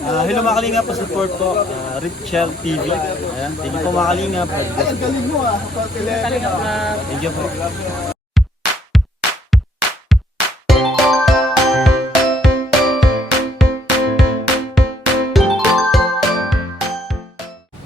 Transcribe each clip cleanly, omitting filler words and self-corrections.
Hello mga kalingap, support po, Richel TV. Ayan, thank you po mga kalingap. Thank you po.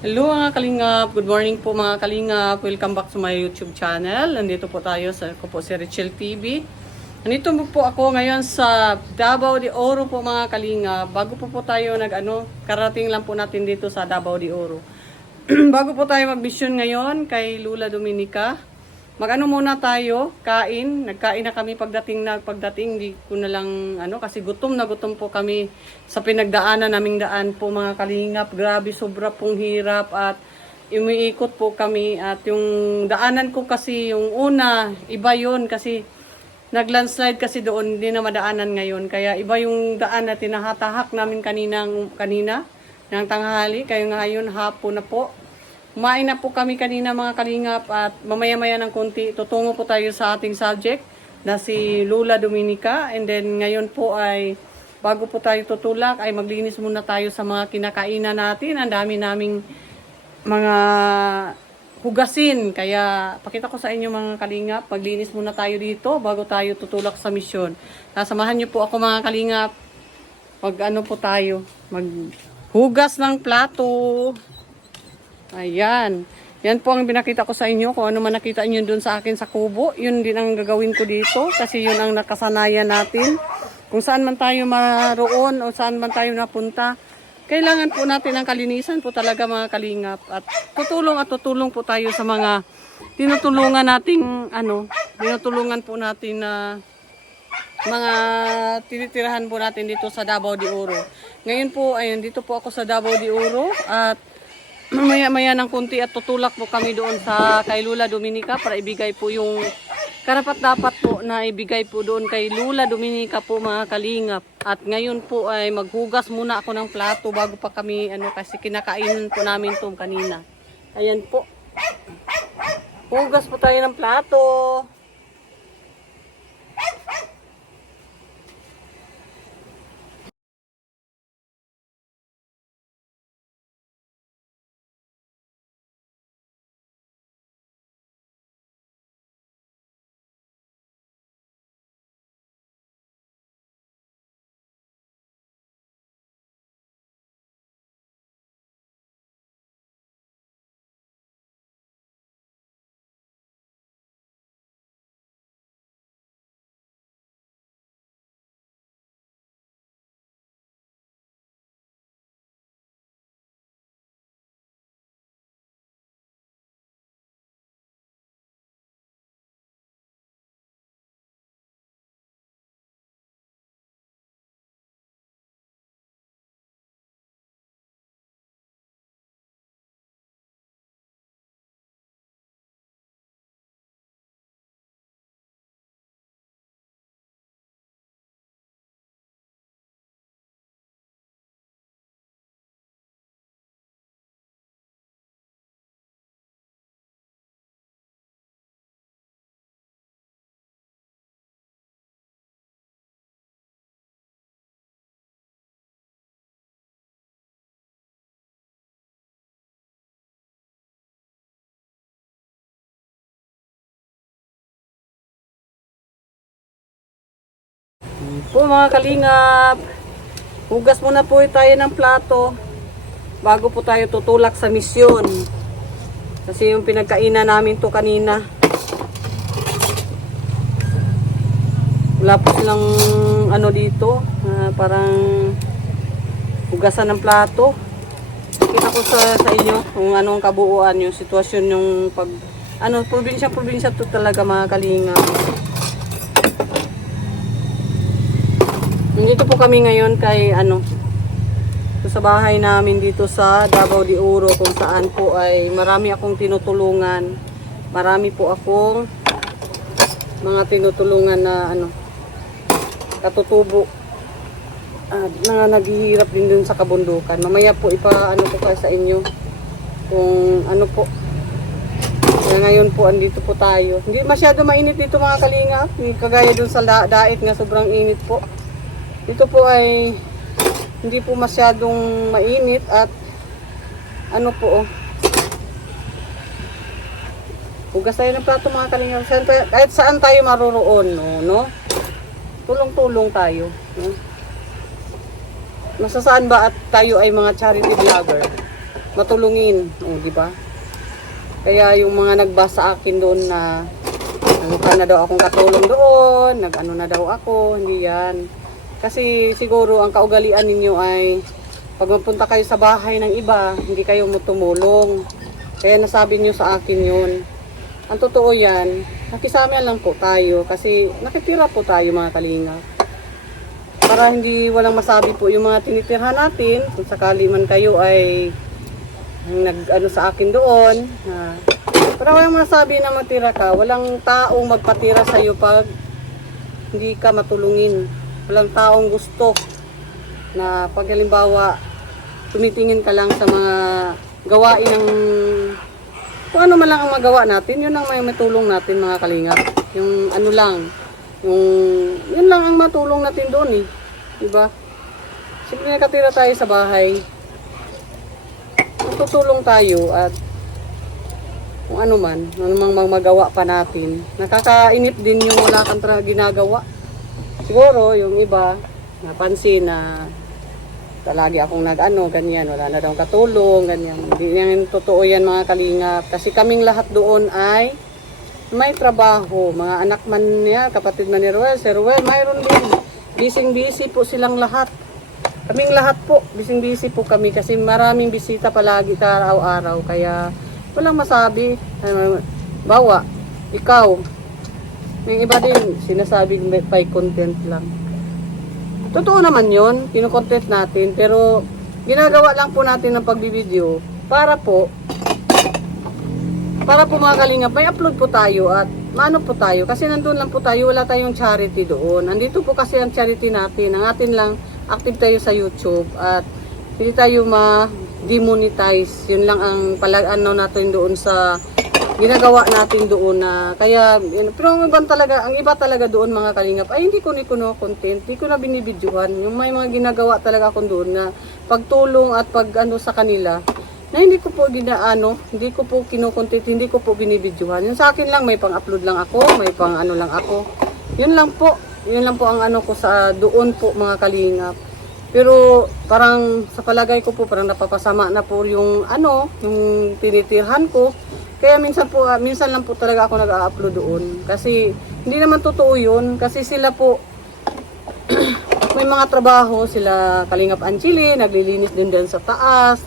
Hello mga kalingap, good morning po mga kalingap. Welcome back to my YouTube channel. Nandito po tayo ko po si Richel TV. Nandito po ako ngayon sa Davao de Oro po mga kalingap. Bago po tayo karating lang po natin dito sa Davao de Oro. Bago po tayo mag-mission ngayon kay Lula Dominica. Muna tayo, kain. Nagkain na kami pagdating, di ko na lang kasi gutom na gutom po kami sa pinagdaanan naming daan po mga kalingap. Grabe, sobra pong hirap at umiikot po kami at yung daanan ko kasi yung una, iba yun kasi naglandslide kasi doon, hindi na madaanan ngayon. Kaya iba yung daan na tinahatahak namin kanina ng tanghali, kaya ngayon hapon na po. Kumain na po kami kanina mga kalingap at mamaya-maya ng konti tutungo po tayo sa ating subject na si Lula Dominica. And then ngayon po ay bago po tayo tutulak ay maglinis muna tayo sa mga kinakainan natin. Ang dami naming mga hugasin. Kaya pakita ko sa inyo mga kalingap, maglinis muna tayo dito bago tayo tutulak sa misyon. Samahan niyo po ako mga kalingap. Po tayo, maghugas ng plato. Ayan. Yan po ang pinakita ko sa inyo. Kung ano man nakita nyo dun sa akin sa kubo, yun din ang gagawin ko dito. Kasi yun ang nakasanayan natin. Kung saan man tayo maroon o saan man tayo napunta, kailangan po natin ang kalinisan po talaga mga kalingap. At tutulong po tayo sa mga tinutulungan nating tinutulungan po natin na mga tinitirahan po natin dito sa Davao de Oro. Ngayon po, ayun, dito po ako sa Davao de Oro at maya-maya ng kunti at tutulak po kami doon sa kay Lula Dominica para ibigay po yung karapat-dapat po na ibigay po doon kay Lula Dominica po mga kalingap. At ngayon po ay maghugas muna ako ng plato bago pa kami kasi kinakainin po namin ito kanina. Ayan po. Hugas po tayo ng plato. Po mga kalingap, hugas muna po tayo ng plato bago po tayo tutulak sa misyon. Kasi yung pinagkainan namin to kanina, wala po silang dito, parang hugasan ng plato. Kita ko sa inyo kung anong kabuuan yung sitwasyon yung probinsya to talaga mga kalingap. Dito po kami ngayon kay sa bahay namin dito sa Davao de Oro kung saan po ay marami akong tinutulungan. Marami po akong mga tinutulungan na katutubo. Na naghihirap din dun sa kabundukan. Mamaya po ko sa inyo kung po. Kaya ngayon po andito po tayo. Hindi masyado mainit dito mga kalingap. Kagaya dun sa dait nga sobrang init po. Dito po ay Hindi po masyadong mainit at ano po, hugas tayo ng plato mga kalingap. Kahit saan tayo maroroon, no? Tulong-tulong tayo. No? Nasasaan ba at tayo ay mga charity vlogger? Matulungin, di ba? Kaya yung mga nagbasa akin doon na nagmukha na daw akong katulong doon, nag-ano na daw ako, hindi yan. Kasi siguro ang kaugalian ninyo ay pag mapunta kayo sa bahay ng iba, hindi kayo tumulong. Kaya nasabi nyo sa akin yun. Ang totoo yan, nakisama lang po tayo kasi nakitira po tayo mga kalingap. Para hindi walang masabi po yung mga tinitirhan natin, kung sakali man kayo ay nag-ano sa akin doon. Para walang masabi na matira ka, walang taong magpatira sa iyo pag hindi ka matulungin. Walang taong gusto na pag halimbawa tumitingin ka lang sa mga gawain ng kung ano man lang ang magawa natin, yun ang may matulong natin mga kalingap. Yung ano lang, yun lang ang matulong natin doon diba? Siyempre nakatira tayo sa bahay, tutulong tayo at kung ano man, anumang magawa pa natin. Nakakainip din yung wala kang ginagawa. Siguro yung iba, napansin na lagi akong ganyan, wala na daw katulong, ganyan. Hindi yan totoo yan mga kalingap. Kasi kaming lahat doon ay may trabaho. Mga anak man niya, kapatid man ni Ruel, si Ruel, mayroon din. Busy po silang lahat. Kaming lahat po, busy po kami kasi maraming bisita palagi araw-araw. Kaya walang masabi. Bawa, ikaw, yung iba din, sinasabing may content lang. Totoo naman yun, kinukontent natin, pero ginagawa lang po natin ng pagbibideo para po mga kalingap, may upload po tayo at maano po tayo, kasi nandun lang po tayo, wala tayong charity doon. Nandito po kasi ang charity natin, ang atin lang, active tayo sa YouTube at hindi tayo ma-demonetize. Yun lang ang ano natin doon sa ginagawa natin doon na kaya pero ang iba talaga doon mga kalingap ay hindi ko content, hindi ko na binibidyohan yung may mga ginagawa talaga ako doon na pagtulong at pag sa kanila na hindi ko po hindi ko po kino-content, hindi ko po binibidyohan. Yung sa akin lang may pang-upload lang ako, may pang lang ako. Yun lang po ang ko sa doon po mga kalingap. Pero parang sa palagay ko po parang napapasama na po yung yung tinitirhan ko. Kaya minsan lang po talaga ako nag-a-upload doon. Kasi hindi naman totoo yun. Kasi sila po, may mga trabaho, sila Kalingap Angeli, naglilinis din sa taas,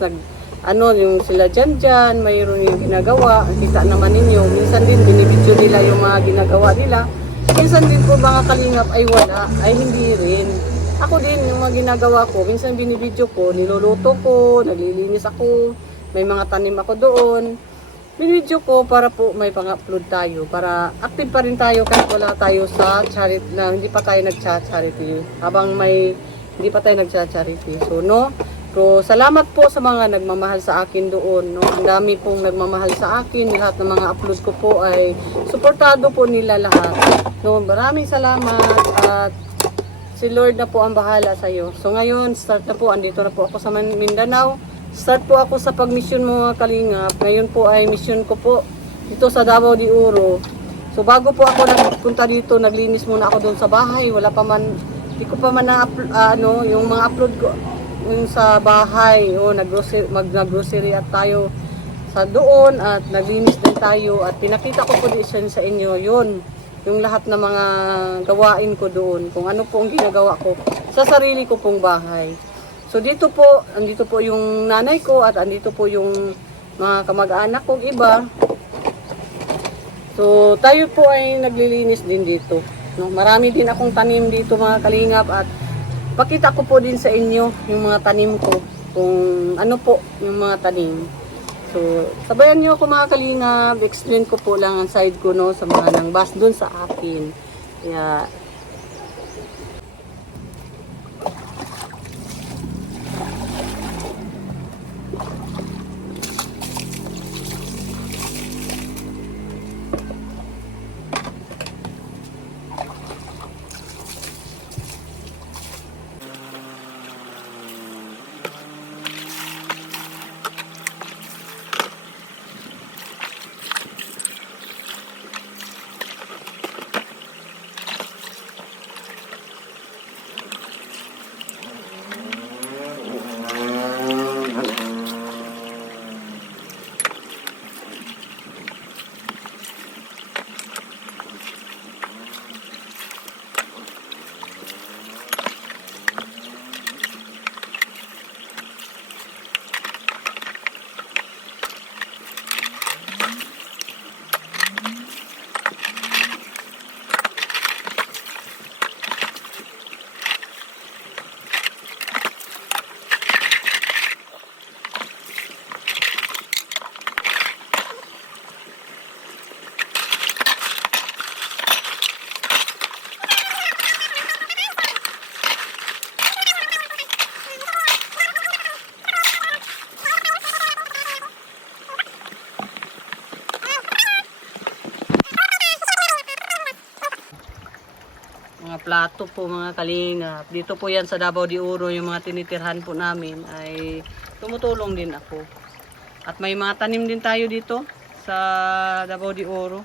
yung sila dyan, mayroon yung ginagawa, kita naman ninyo. Minsan din, binibidyo nila yung mga ginagawa nila. Minsan din po mga Kalingap ay wala, ay hindi rin. Ako din, yung mga ginagawa ko, minsan binibidyo ko, niluluto ko, naglilinis ako, may mga tanim ako doon. Binidyo ko para po may pang-upload tayo, para active pa rin tayo kahit wala tayo sa charity, na hindi pa tayo nag-charity, habang hindi pa tayo nag-charity. So salamat po sa mga nagmamahal sa akin doon, Ang dami pong nagmamahal sa akin, lahat ng mga upload ko po ay suportado po nila lahat. Maraming salamat at si Lord na po ang bahala sa iyo. So ngayon, start na po, andito na po ako sa Mindanao. Start po ako sa pag-mission mga kalingap. Ngayon po ay mission ko po dito sa Davao de Oro. So bago po ako nagpunta dito, naglinis muna ako doon sa bahay. Hindi ko pa man yung mga upload ko yung sa bahay. Nag-grocery at tayo sa doon at naglinis din tayo at pinakita ko po din sa inyo yun. Yung lahat ng mga gawain ko doon, kung ano po ang ginagawa ko sa sarili ko pong bahay. So andito po yung nanay ko at andito po yung mga kamag-anak kong iba. So tayo po ay naglilinis din dito. Marami din akong tanim dito mga kalingap at pakita ko po din sa inyo yung mga tanim ko. Kung ano po yung mga tanim. So sabayan nyo ako mga kalingap, explain ko po lang ang side ko sa mga nangbas dun sa akin. Kaya plato po mga kalingap. Dito po yan sa Davao de Oro, yung mga tinitirhan po namin ay tumutulong din ako. At may mga tanim din tayo dito sa Davao de Oro.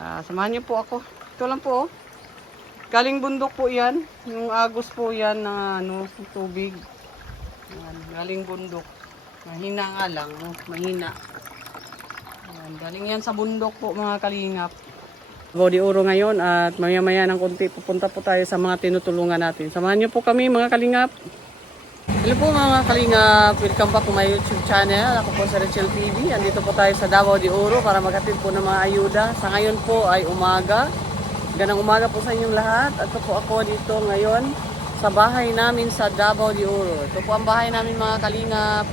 Samahan niyo po ako. Ito lang po oh. Galing bundok po yan. Yung agos po yan na tubig. Yan, galing bundok. Mahina nga lang. Oh, mahina. Yan, galing yan sa bundok po mga kalingap. Davao de Oro ngayon at maya-maya ng konti pupunta po tayo sa mga tinutulungan natin. Samahan niyo po kami mga kalingap. Hello po mga kalingap. Welcome back to my YouTube channel. Ako po sa Rachel TV. Andito po tayo sa Davao de Oro para maghatid po ng mga ayuda. Sa ngayon po ay umaga. Ganang umaga po sa inyong lahat. At po ako dito ngayon sa bahay namin sa Davao de Oro. Ito po ang bahay namin mga kalingap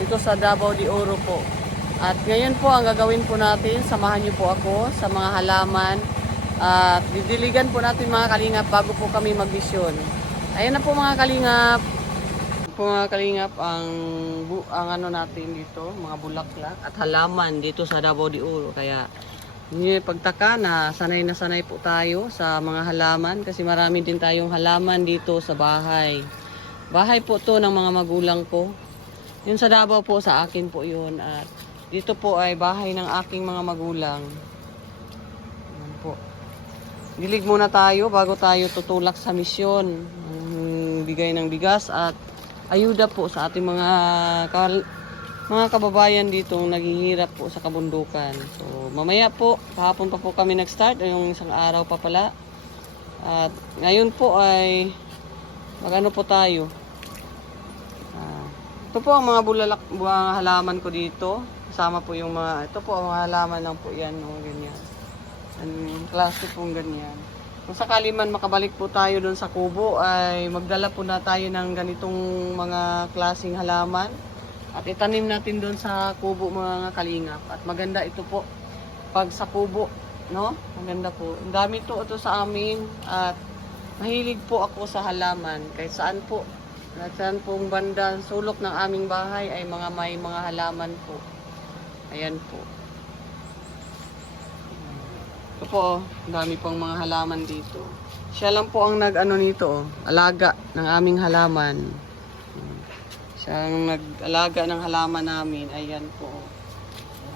dito sa Davao de Oro po. At ngayon po ang gagawin po natin, samahan niyo po ako sa mga halaman at didiligan po natin mga kalingap bago po kami magmisyon. Ayan na po mga kalingap. Po mga kalingap ang ano natin dito, mga bulaklak at halaman dito sa Davao de Oro. Kaya hindi pagtaka na sanay po tayo sa mga halaman kasi marami din tayong halaman dito sa bahay. Bahay po to ng mga magulang ko. Yun sa Davao po sa akin po yun at dito po ay bahay ng aking mga magulang. Yan po. Dilig muna tayo bago tayo tutulak sa misyon. Bigay ng bigas at ayuda po sa ating mga kababayan dito naghihirap po sa kabundukan. So mamaya po, kahapon pa po kami nag-start, yung isang araw pa pala. At ngayon po ay magano po tayo. Ito po ang mga halaman ko dito. Kasama po yung mga, ito po ang mga halaman lang po yan, ganyan. Klase pong ganyan. Kung sakali man makabalik po tayo doon sa kubo, ay magdala po na tayo ng ganitong mga klaseng halaman. At itanim natin doon sa kubo mga kalingap. At maganda ito po, pag sa kubo, no? Maganda po. Ang dami ito sa amin at mahilig po ako sa halaman. Kahit saan po, at saan pong banda, sulok ng aming bahay ay may mga halaman po. Ayan po. Ito po, dami pong mga halaman dito. Siya lang po ang nag-ano nito, alaga ng aming halaman. Siya ang nag-alaga ng halaman namin. Ayan po.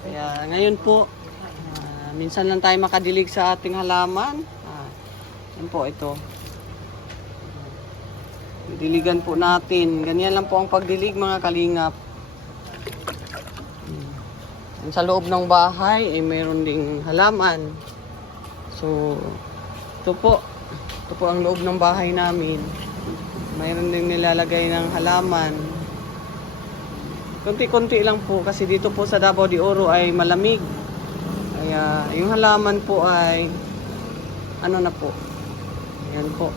Kaya ngayon po, minsan lang tayo makadilig sa ating halaman. Ayan po ito. Diligan po natin. Ganyan lang po ang pagdilig mga kalingap. Sa loob ng bahay ay mayroon ding halaman. So, ito po ang loob ng bahay namin. Mayroon ding nilalagay ng halaman. Kunti-kunti lang po kasi dito po sa Davao de Oro ay malamig. Kaya yung halaman po ay ano na po. Ayan po.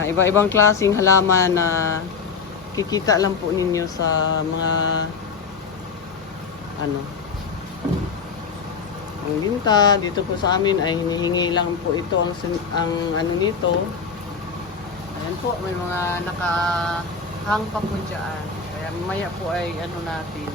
Iba-ibang klaseng halaman na kikita lang po ninyo sa mga ang binta dito po sa amin ay hinihingi lang po ito ang ano nito. Ayan po, may mga nakahang pa po dyan. Kaya mamaya po ay ano natin